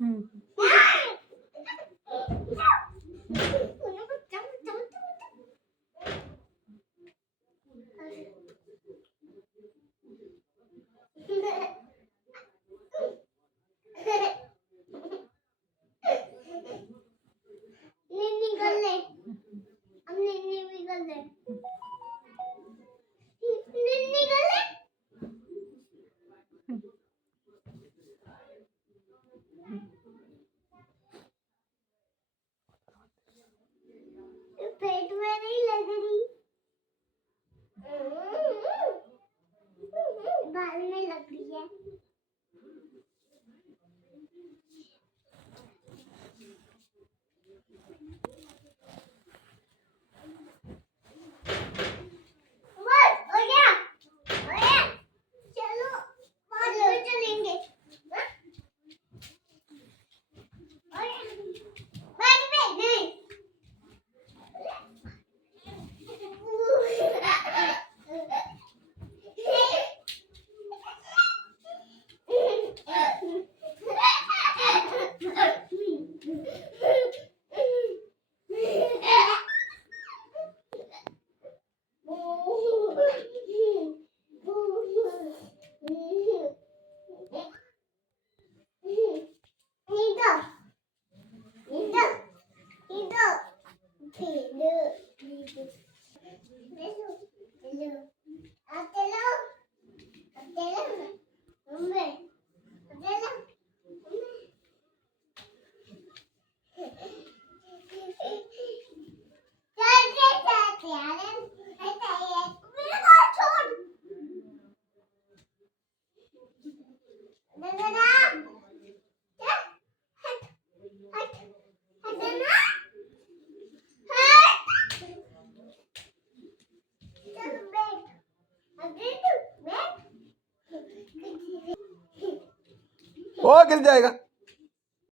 हम्म, निन्नी कर ले अब निन्नी भी कर ले निन्नी कर ले पेट में नहीं लग रही बाल में लग रही है बस हो गया चलो बाद में चलेंगे बाद में नहीं वो गिर जाएगा।